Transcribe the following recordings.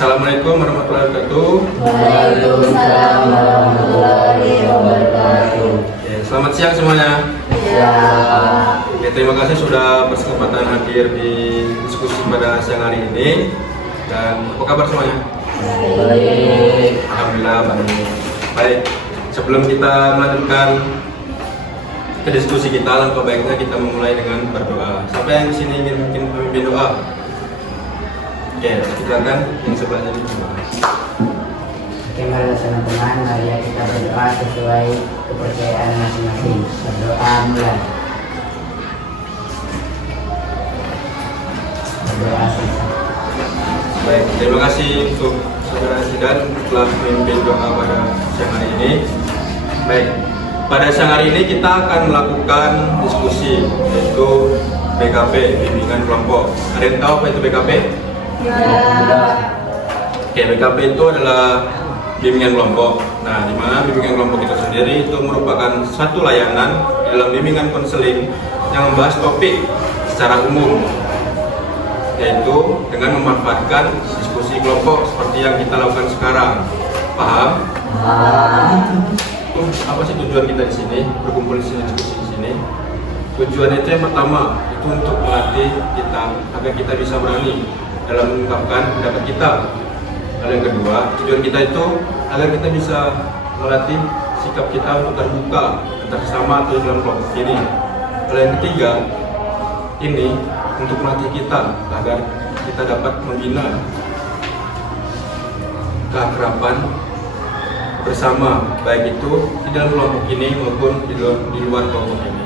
Assalamualaikum warahmatullahi wabarakatuh. Waalaikumsalam warahmatullahi wabarakatuh. Oke, selamat siang semuanya. Ya. Oke, terima kasih sudah berkesempatan hadir di diskusi pada siang hari ini. Dan apa kabar semuanya? Baik. Alhamdulillah baik. Baik, sebelum kita melanjutkan ke diskusi kita, langkah baiknya kita memulai dengan berdoa. Siapa yang di sini ingin mungkin memimpin doa? Oke, silakan yang sebelahnya ini berdoa. Oke, mari teman-teman, mari kita berdoa sesuai kepercayaan masing-masing. Berdoa mulai. Berdoa selesai. Baik, terima kasih untuk saudara Zidan telah memimpin doa pada siang hari ini. Baik, pada siang hari ini kita akan melakukan diskusi yaitu BKP, bimbingan kelompok. Ada yang tahu apa itu BKP? Ya. Oke, BKP itu adalah bimbingan kelompok. Nah, di mana bimbingan kelompok itu sendiri itu merupakan satu layanan dalam bimbingan konseling yang membahas topik secara umum, yaitu dengan memanfaatkan diskusi kelompok seperti yang kita lakukan sekarang. Paham? Apa sih tujuan kita di sini berkumpul di sini, diskusi di sini? Tujuan itu yang pertama itu untuk melatih kita agar kita bisa berani dalam mengungkapkan pendapat kita. Hal yang kedua, tujuan kita itu agar kita bisa melatih sikap kita untuk terbuka antar sesama atau dalam kelompok ini. Hal yang ketiga, ini untuk melatih kita agar kita dapat membina keakraban bersama, baik itu di dalam kelompok ini maupun di luar kelompok ini.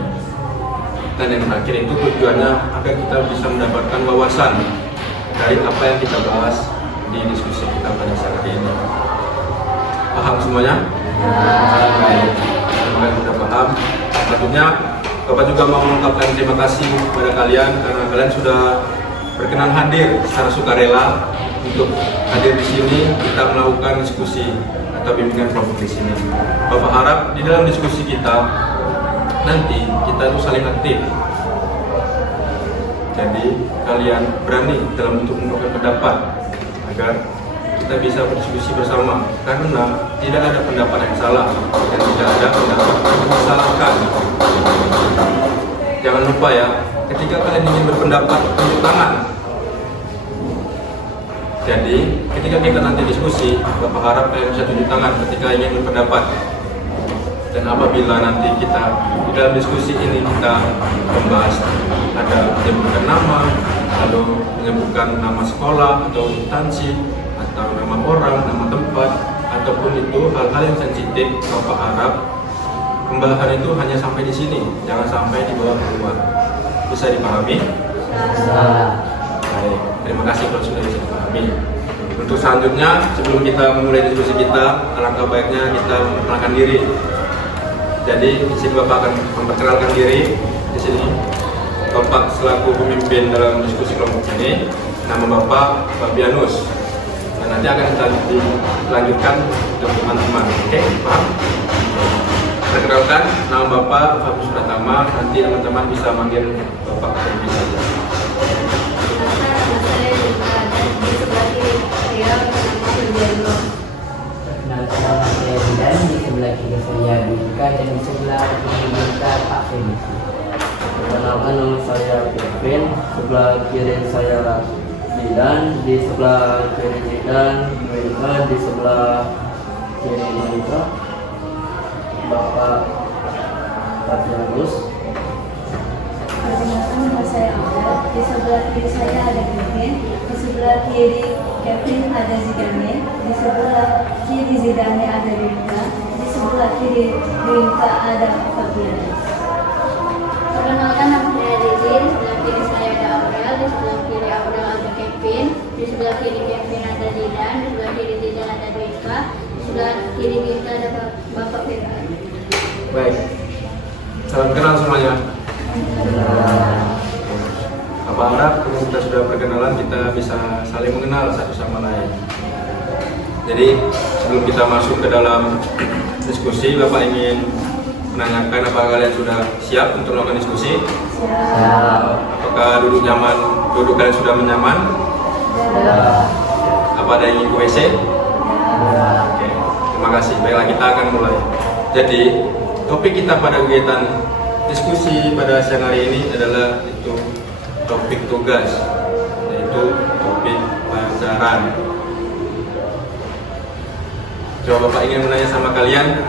Dan yang terakhir itu tujuannya agar kita bisa mendapatkan wawasan dari apa yang kita bahas di diskusi kita pada saat ini. Paham semuanya? Baik, terima kasih sudah paham. Tentunya Bapak juga mau mengucapkan terima kasih kepada kalian karena kalian sudah berkenan hadir secara sukarela untuk hadir di sini kita melakukan diskusi atau bimbingan kelompok di sini. Bapak harap di dalam diskusi kita nanti kita itu saling aktif. Jadi kalian berani dalam untuk mengungkapkan pendapat agar kita bisa berdiskusi bersama, karena tidak ada pendapat yang salah dan tidak ada pendapat yang disalahkan. Jangan lupa ya, ketika kalian ingin berpendapat, tunjuk tangan. Jadi ketika kita nanti diskusi, Bapak harap kalian bisa tunjuk tangan ketika ingin berpendapat. Dan apabila nanti kita di dalam diskusi ini kita membahas ada menyebutkan nama, lalu menyebutkan nama sekolah atau instansi atau nama orang, nama tempat, ataupun itu hal-hal yang sensitif, Bapak harap pembahasan itu hanya sampai di sini, jangan sampai dibawa keluar. Bisa dipahami? Baik, terima kasih kalau sudah bisa dipahami. Untuk selanjutnya, sebelum kita memulai diskusi kita, alangkah baiknya kita memperkenalkan diri. Jadi di sini Bapak akan memperkenalkan diri. Di sini Bapak selaku pemimpin dalam diskusi kelompok ini. Nama Bapak Fabianus. Dan nanti akan kita dilanjutkan untuk teman-teman. Oke, paham? Perkenalkan, nama Bapak Fabius Pratama. Nanti teman-teman bisa manggil Bapak Fabius saja. Nama saya Zidan, di sebelah kiri saya Bika dan di sebelah kiri kita Pak Femi. Perkenalkan, nama saya Kevin, sebelah kiri saya Zidan, di sebelah kiri Zidan, Bika, di sebelah kiri Bika, Bapak Fabianus. Perkenalkan, nama saya Aura. Di sebelah kiri saya ada Kevin, di sebelah kiri Kevin ada Zidane, di sebelah kiri Zidane ada Rinka, di sebelah kiri Rinka ada Fabianus. Perkenalkan, nama saya Lizin, di sebelah kiri saya ada Aurel, di sebelah kiri Aurel ada Kevin, di sebelah kiri Kevin ada Zidan, di sebelah kiri Zidan ada Rinka, di sebelah kiri Rinka ada Bapak Firman. Baik, salam kenal semuanya. Bapak harap kalau kita sudah perkenalan kita bisa saling mengenal satu sama lain. Jadi sebelum kita masuk ke dalam diskusi, Bapak ingin menanyakan apakah kalian sudah siap untuk melakukan diskusi? Siap. Apakah duduk kalian sudah nyaman? Apa ada yang ingin ke WC? Oke, terima kasih. Baiklah, kita akan mulai. Jadi, topik kita pada kegiatan diskusi pada siang hari ini adalah itu topik tugas, yaitu topik pacaran. Coba Bapak ingin menanya sama kalian,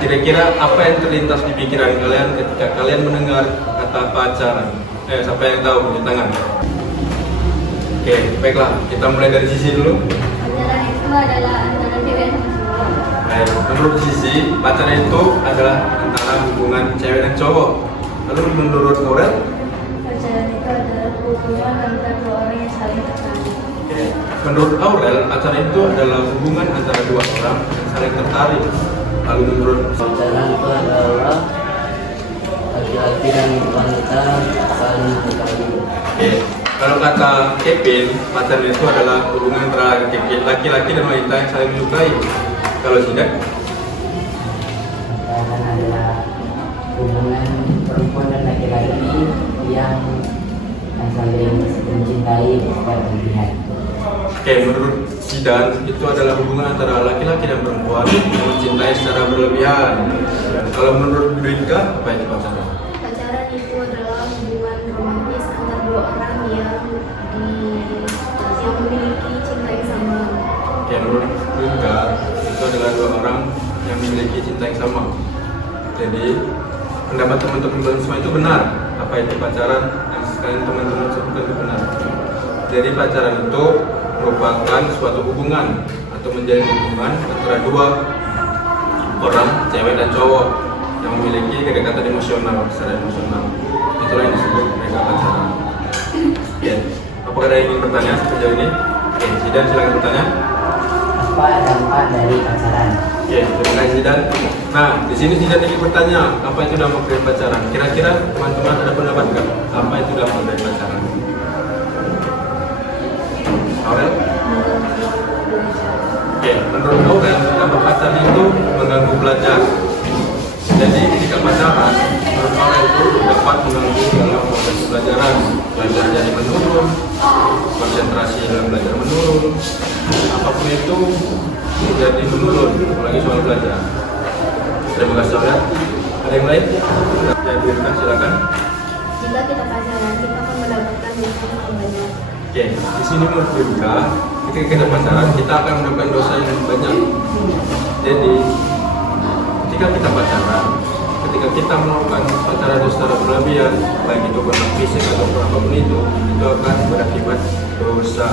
kira-kira apa yang terlintas di pikiran kalian ketika kalian mendengar kata pacaran? Siapa yang tahu? Punya tangan. Oke, baiklah, kita mulai dari sisi dulu. Pacaran itu adalah antara cewek sama cowok. Baik, menurut sisi, pacaran itu adalah antara hubungan cewek dan cowok. Lalu menurut Aurel? Pacaran itu adalah hubungan antara dua orang yang saling tertarik. Oke. Menurut Aurel, pacaran itu adalah hubungan antara dua orang yang saling tertarik. Lalu menurut Pacaran itu adalah laki-laki dan wanita saling mencari. Oke, kalau kata Kevin, pacaran itu adalah hubungan antara laki-laki dan wanita yang saling menyukai. Kalau Zidan? Pacaran adalah hubungan perempuan dan laki-laki yang saling mencintai berlebihan. Oke, menurut Zidan itu adalah hubungan antara laki-laki dan perempuan yang mencintai secara berlebihan. Kalau menurut Dwika, apa itu pacaran? Pacaran itu adalah hubungan romantis antara dua orang yang memiliki cinta yang sama. Oke, menurut Dwika itu adalah dua orang yang memiliki cinta yang sama. Jadi pendapat teman-teman semua itu benar. Apa itu pacaran yang sekalian teman-teman sebutkan itu benar. Jadi pacaran itu merupakan suatu hubungan atau menjalin hubungan antara dua orang, cewek dan cowok, yang memiliki kedekatan emosional, secara emosional. Itulah yang disebut mereka pacaran. Ya, apakah ada yang ingin bertanya sejauh ini? Oke, Zidan silakan bertanya. Apa dampak dari pacaran? Oke, terima kasih Zidan. Nah, di sini Zidan ingin bertanya, apa itu dampak dari pacaran? Kira-kira teman-teman ada pendapat nggak? Apa itu dampak dari pacaran? Aurel? Oke, menurut Aurel, dampak pacaran itu mengganggu belajar. Jadi ketika pacaran, menurut Aurel itu dapat mengganggu dalam proses pelajaran. Belajar jadi menurun, konsentrasi dalam belajar menurun, apapun itu menjadi menurun, apalagi soal belajar. Terima kasih Aurel. Ada yang lain? Ya, Dwika, silakan. Jika kita pacaran, kita akan mendapatkan dosa yang banyak. Oke, di sini menurut Dwika, ketika kita pacaran, kita akan mendapatkan dosa yang banyak. Jadi, ketika kita pacaran, ketika kita melakukan pacaran itu secara berlebihan, baik itu kontak fisik atau apapun itu akan berakibat dosa.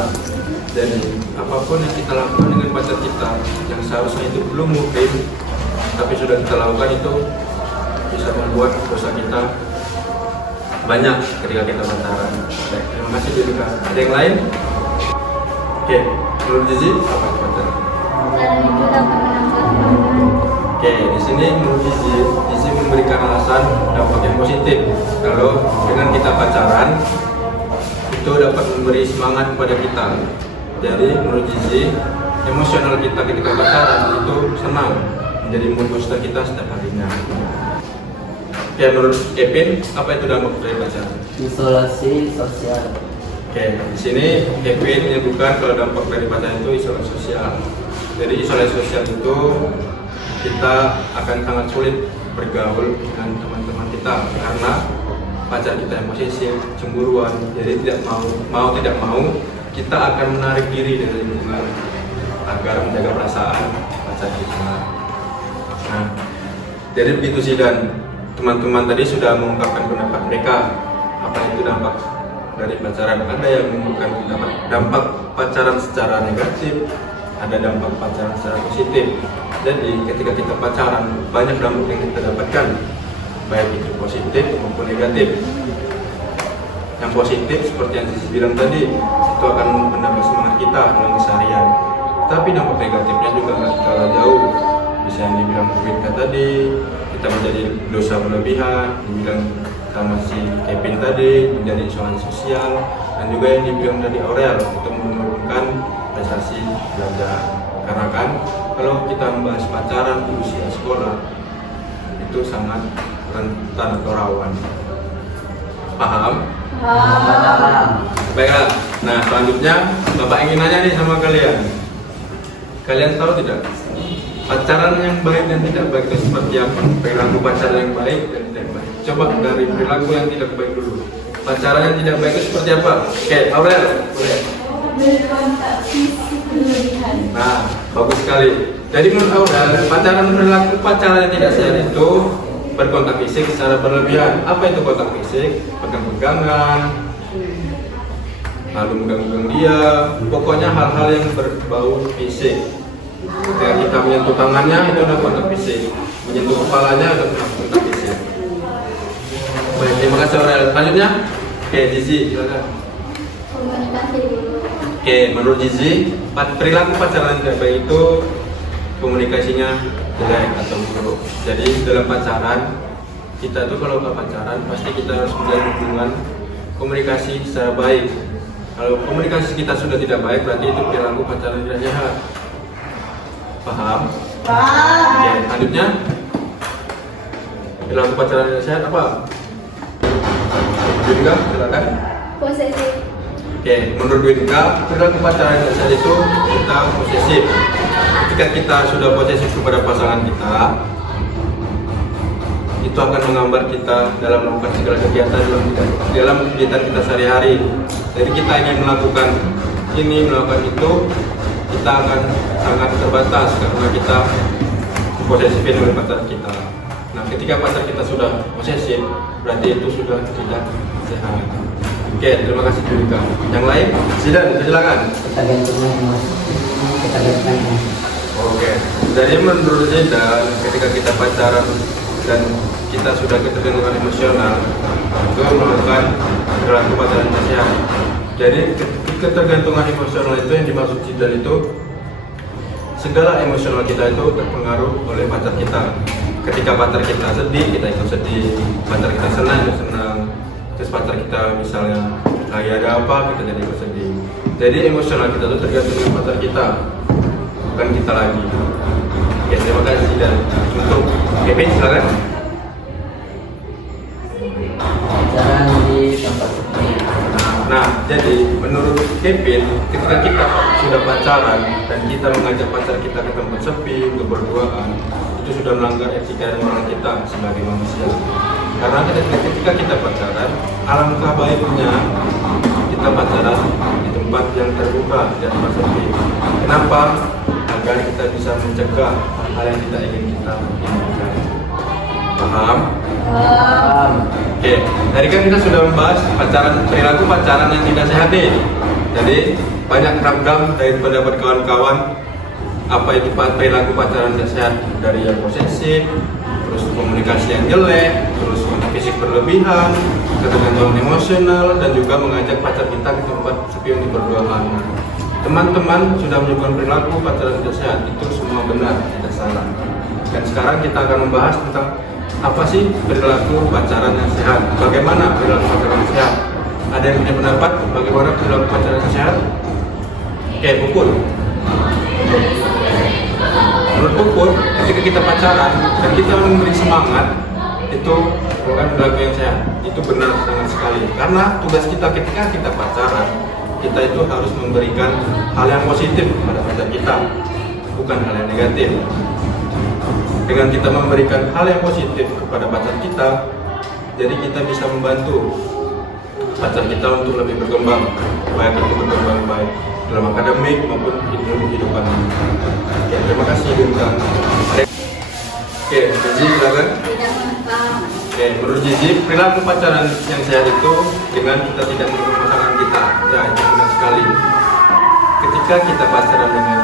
Jadi, apapun yang kita lakukan dengan pacar kita, yang seharusnya itu belum mungkin, tapi sudah kita lakukan itu bisa membuat dosa kita banyak ketika kita pacaran. Baik, terima kasih Dwika. Ada yang lain? Oke, menurut Zizi apa itu pacaran? Pacaran itu dapat menambah hubungan. Oke, di sini menurut Zizi memberikan alasan dampak yang positif. Kalau dengan kita pacaran itu dapat memberi semangat kepada kita. Jadi menurut Zizi, emosional kita ketika pacaran itu senang, menjadi mood booster kita setiap harinya. Oke, menurut Kevin, apa itu dampak dari pacaran? Isolasi sosial. Oke, di sini Kevin menyebutkan kalau dampak dari pacaran itu isolasi sosial. Jadi isolasi sosial itu kita akan sangat sulit bergaul dengan teman-teman kita karena pacar kita yang posesif, cemburuan. Jadi tidak mau kita akan menarik diri dari lingkungan agar menjaga perasaan pacar kita. Nah, jadi begitu sih, dan teman-teman tadi sudah mengungkapkan pendapat mereka. Apa itu dampak dari pacaran? Ada yang mengungkapkan pendapat dampak pacaran secara negatif, ada dampak pacaran secara positif. Jadi ketika kita pacaran, banyak dampak yang kita dapatkan, baik itu positif maupun negatif. Yang positif seperti yang Sisi bilang tadi, itu akan menambah semangat kita dalam keseharian. Tapi dampak negatifnya juga nggak kalah jauh. Bisa yang dibilang Dwika tadi, kita menjadi dosa berlebihan, dibilang sama si Kevin tadi, menjadi isolasi sosial, dan juga yang dibilang dari Aurel, itu menurunkan prestasi belajar. Karena kan kalau kita membahas pacaran di usia sekolah, itu sangat rentan atau rawan. Paham? Paham. Baiklah, Nah, selanjutnya Bapak ingin nanya nih sama kalian. Kalian tahu tidak? Pacaran yang baik dan tidak baik itu seperti apa? Perilaku pacaran yang baik dan tidak baik. Coba dari perilaku yang tidak baik dulu. Pacaran yang tidak baik itu seperti apa? Oke, Aurel, boleh. Berkontak fisik berlebihan. Nah, bagus sekali. Jadi menurut Aurel, perilaku pacaran yang tidak sehat itu berkontak fisik secara berlebihan. Apa itu kontak fisik? Pegang-pegangan, lalu megang-megang dia, pokoknya hal-hal yang berbau fisik. Ketika kita menyentuh tangannya itu adalah kontak fisik, menyentuh kepalanya itu adalah kontak fisik. Baik, terima kasih Aurel. Selanjutnya, oke, Zizi, silakan. Komunikasi dulu. Oke, menurut Zizi, perilaku pacaran yang tidak baik itu komunikasinya jelek atau buruk. Jadi dalam pacaran, kita tuh kalau nggak pacaran pasti kita harus menjalin hubungan komunikasi secara baik. Kalau komunikasi kita sudah tidak baik, berarti itu perilaku pacaran tidak sehat. Paham? Oke, selanjutnya perilaku pacaran tidak sehat apa? Juga, silakan. Posesif. Oke, menurut Winka, perilaku pacaran yang sehat itu kita posesif. Ketika kita sudah posesif kepada pasangan kita, itu akan menggambar kita dalam melakukan segala kegiatan dalam kegiatan kita sehari-hari. Jadi kita ingin melakukan ini, melakukan itu, kita akan sangat terbatas karena kita posesifin dengan pacar kita. Nah, ketika pacar kita sudah posesif, berarti itu sudah tidak sehat. Oke, terima kasih Julika. Yang lain, Zidan, silakan. Ketergantungan emosi. Ketergantungan emosi. Oke, jadi menurut Zidan, ketika kita pacaran dan kita sudah ketergantungan emosional, itu melakukan perilaku pacaran yang sehat. Jadi ketergantungan emosional itu yang dimaksud Zidan itu segala emosional kita itu terpengaruh oleh pacar kita. Ketika pacar kita sedih, kita ikut sedih. Pacar kita senang, kita senang. Terus pacar kita misalnya lagi ada apa, kita jadi ikut sedih. Jadi emosional kita itu tergantung dengan pacar kita, bukan kita lagi. Oke, terima kasih. Dan untuk Kevin, silakan. Pacaran di tempat sepi. Nah, jadi menurut Kevin, ketika kita sudah pacaran dan kita mengajak pacar kita ke tempat sepi untuk berduaan, itu sudah melanggar etika dan moral kita sebagai manusia. Karena ketika kita pacaran, alangkah baiknya kita pacaran di tempat yang terbuka, tidak tempat sepi. Kenapa? Agar kita bisa mencegah hal yang tidak ingin kita inginkan. Paham? Oke, tadi kan kita sudah membahas perilaku pacaran yang tidak sehat nih. Jadi banyak ragam dari pendapat kawan-kawan apa itu perilaku pacaran tidak sehat, dari yang posesif, terus komunikasi yang jelek, terus kontak fisik berlebihan, ketergantungan emosional, dan juga mengajak pacar kita ke tempat sepi untuk berduaan. Teman-teman sudah menyebutkan perilaku pacaran tidak sehat, itu semua benar, tidak salah. Dan sekarang kita akan membahas tentang apa sih perilaku pacaran yang sehat? Bagaimana perilaku pacaran yang sehat? Ada yang punya pendapat bagaimana perilaku pacaran yang sehat? Oke, Puput. Menurut Puput, ketika kita pacaran dan kita memberi semangat, itu bukan perilaku yang sehat. Itu benar sangat sekali. Karena tugas kita ketika kita pacaran, kita itu harus memberikan hal yang positif kepada pacar kita, bukan hal yang negatif. Dengan kita memberikan hal yang positif kepada pacar kita, jadi kita bisa membantu pacar kita untuk lebih berkembang, baik itu berkembang baik dalam akademik maupun dalam kehidupan. Oke, terima kasih Bintang. Oke, Zizi silakan. Tidak menentang. Oke, menurut Zizi, perilaku pacaran yang sehat itu dengan kita tidak mengurus pasangan kita. Ya, itu benar sekali. Ketika kita pacaran dengan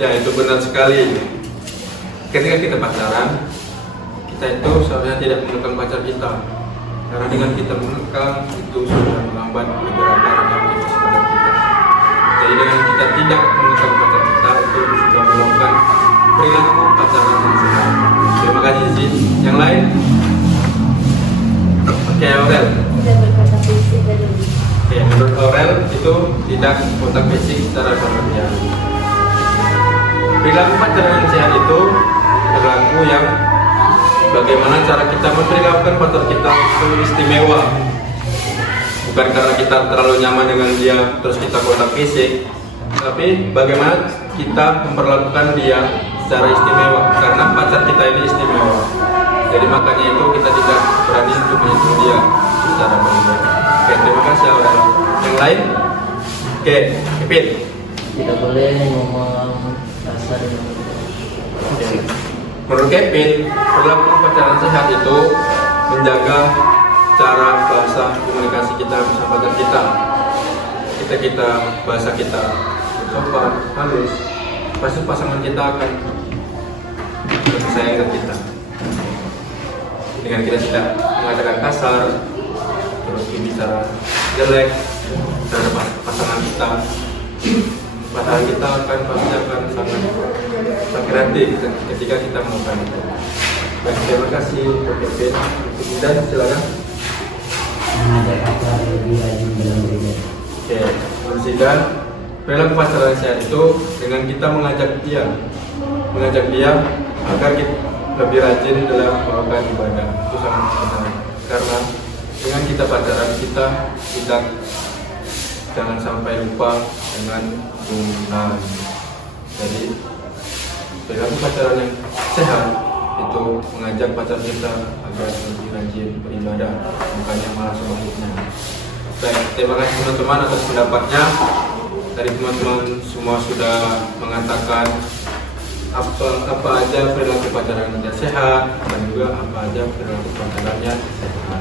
ya, itu benar sekali. Ketika kita pacaran, kita itu seharusnya tidak menekan pacar kita. Karena dengan kita menekan, itu sudah melambat pergerakan yang kita sebenarnya kita. Jadi dengan kita tidak menekan pacar kita, itu sudah melakukan perilaku pacaran yang sehat. Terima kasih, Zizi. Yang lain? Oke, Aurel. Tidak berkontak fisik berlebihan. Oke, menurut Aurel itu tidak kontak fisik secara berlebihan. Perilaku pacaran yang sehat itu perilaku yang bagaimana cara kita memperlakukan pacar kita itu istimewa. Bukan karena kita terlalu nyaman dengan dia terus kita kontak fisik, tapi bagaimana kita memperlakukan dia secara istimewa, karena pacar kita ini istimewa. Jadi makanya itu kita tidak berani untuk menyentuh dia secara pribadi. Oke, terima kasih Aurel. Yang lain? Oke, Kevin. Tidak boleh ngomong kasar. Oke. Menurut Kevin, perilaku pacaran sehat itu menjaga cara bahasa komunikasi kita bersama pacar kita. Bahasa kita sopan, halus. Pasti pasangan kita akan lebih sayang ke kita. Dengan kita tidak mengatakan kasar, terus bicara jelek terhadap pasangan kita, pasangan kita pasti akan sangat sakit hati ketika kita melakukan itu. Baik, terima kasih untuk Kevin. Dan silakan. Mengajak pacar lebih rajin dalam beribadah. Oke, menurut Zidan, perilaku pacaran sehat itu dengan kita mengajak dia agar kita lebih rajin dalam melakukan ibadah. Itu sangat penting karena dengan kita pacaran kita jangan sampai lupa dengan Tuhan. Jadi perilaku pacaran yang sehat itu mengajak pacar kita agar lebih rajin beribadah, bukannya malah sebaliknya. Baik, terima kasih teman-teman atas pendapatnya. Tadi teman-teman semua sudah mengatakan apa aja perilaku pacaran yang sehat dan juga apa aja perilaku pacaran yang sehat.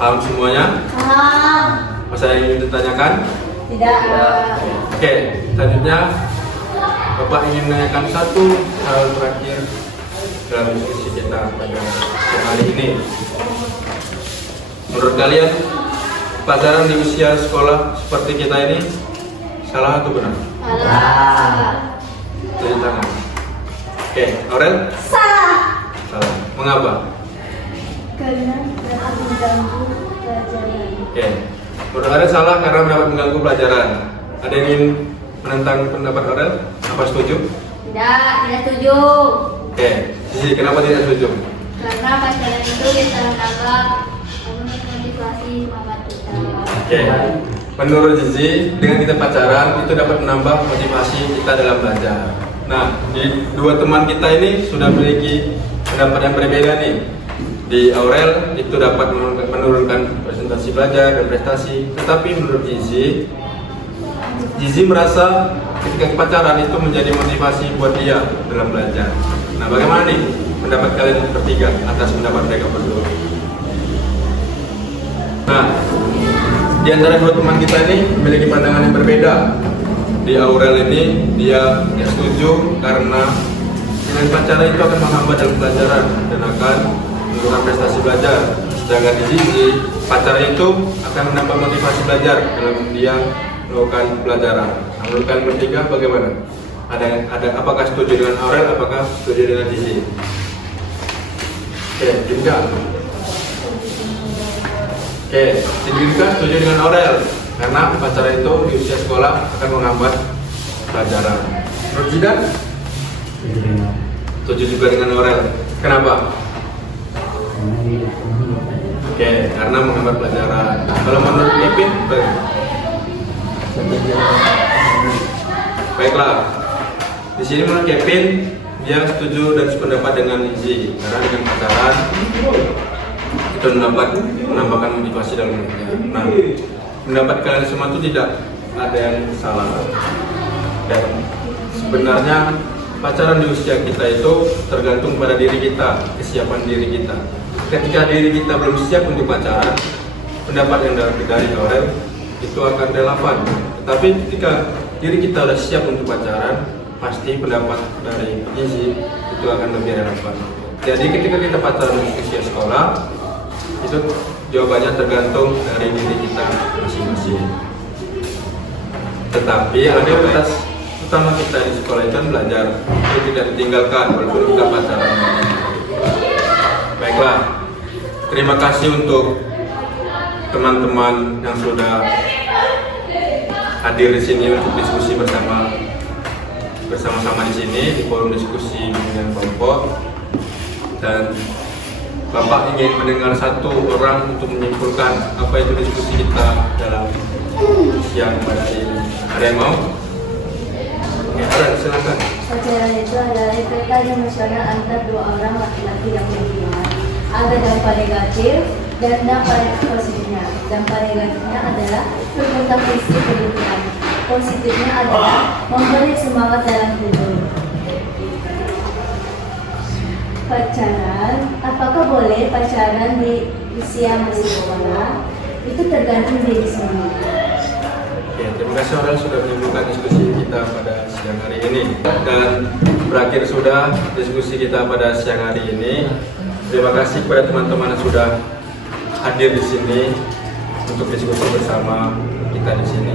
Paham semuanya? Paham. Masa yang ingin ditanyakan? Tidak. Oke, selanjutnya Bapak ingin menanyakan satu hal terakhir dalam diskusi kita pada siang hari ini. Menurut kalian, pacaran di usia sekolah seperti kita ini salah atau benar? Salah. Jadi tangan. Oke, Aurel? Salah. Salah. Mengapa? Karena dapat mengganggu pelajaran. Oke. Menurut Aurel salah karena dapat mengganggu pelajaran. Ada yang ingin menentang pendapat Aurel? Apa setuju? Tidak setuju. Oke. Jadi kenapa tidak setuju? Karena pacaran itu bisa menambah motivasi semangat kita. Oke. Menurut Zizi, dengan kita pacaran itu dapat menambah motivasi kita dalam belajar. Nah, di dua teman kita ini sudah memiliki pendapat yang berbeda nih. Di Aurel itu dapat menurunkan presentasi belajar dan prestasi, tetapi menurut Zizi merasa ketika pacaran itu menjadi motivasi buat dia dalam belajar. Nah, bagaimana nih pendapat kalian bertiga atas pendapat mereka berdua? Nah, di antara dua teman kita ini memiliki pandangan yang berbeda. Di Aurel ini dia tidak setuju karena dengan pacaran itu akan menghambat dalam pelajaran dan akan menurunkan prestasi belajar. Sedangkan di Zizi, pacaran itu akan menambah motivasi belajar dalam dia melakukan pelajaran. Nah, menurut kalian bertiga bagaimana? Ada apakah setuju dengan Aurel? Apakah setuju dengan Zizi? Oke, Dinda. Oke, Dinda setuju dengan Aurel karena pacaran itu di usia sekolah akan menghambat pelajaran. Menurut Zidan? Setuju juga dengan Aurel. Kenapa? Oke, karena menghambat pelajaran. Kalau menurut Ipin, baiklah. Di sini menurut Kevin, dia setuju dan sependapat dengan Izzy karena dengan pacaran itu menambahkan motivasi dalam hidupnya. Nah, pendapat kalian semua itu tidak ada yang salah. Dan sebenarnya pacaran di usia kita itu tergantung pada diri kita, kesiapan diri kita. Ketika diri kita belum siap untuk pacaran, pendapat yang dari Aurel itu akan relevan. Tetapi ketika diri kita sudah siap untuk pacaran, pasti pendapat dari Izzy itu akan lebih relevan. Jadi ketika kita pacaran di usia sekolah, itu jawabannya tergantung dari diri kita masing-masing. Tetapi aktivitas utama kita di sekolah itu kan belajar, itu tidak ditinggalkan walaupun kita pacaran. Baiklah, terima kasih untuk teman-teman yang sudah hadir di sini untuk diskusi bersama-sama di sini di forum diskusi dengan kelompok. Dan Bapak ingin mendengar satu orang untuk menyimpulkan apa itu diskusi kita dalam siang pada hari ini. Ada yang mau? Oke, Aaron, silakan. Pacaran itu adalah ikatan emosional antar dua orang laki-laki yang berhubungan. Ada dampak negatif dan dampak positifnya. Dampak negatifnya adalah tentang isi kebutuhan. Positifnya adalah memberi semangat dalam hidup. Pacaran, apakah boleh pacaran di usia masih sekolah? Itu tergantung diri sendiri. Oke, terima kasih Aurel sudah menyimpulkan diskusi kita pada siang hari ini. Dan berakhir sudah diskusi kita pada siang hari ini. Terima kasih kepada teman-teman yang sudah hadir di sini untuk diskusi bersama kita di sini.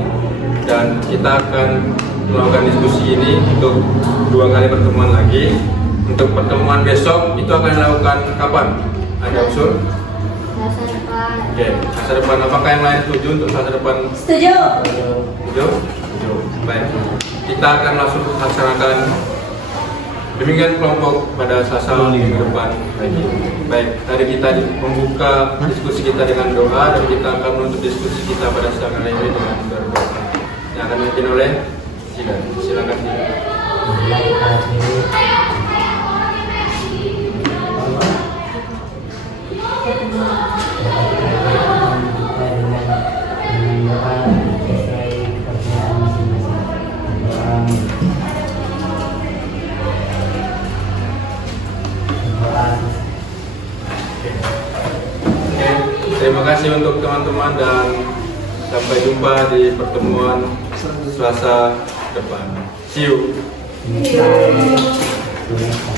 Dan kita akan melakukan diskusi ini untuk 2 kali pertemuan lagi. Untuk pertemuan besok itu akan dilakukan kapan? Ada usul? Masa depan. Oke, masa depan. Apakah yang lain setuju untuk masa depan? Setuju? Setuju? Setuju. Baik. Kita akan langsung laksanakan bimbingan kelompok pada Selasa minggu depan. Baik, tadi kita membuka diskusi kita dengan doa dan kita akan menutup diskusi kita pada siang hari ini dengan berdoa. Yang akan dipimpin oleh silakan. Marilah kita akhiri. Dengan doa sesuai kepercayaan masing-masing. Doa. Oke, terima kasih untuk teman-teman dan sampai jumpa di pertemuan Selasa depan. See you. Bye.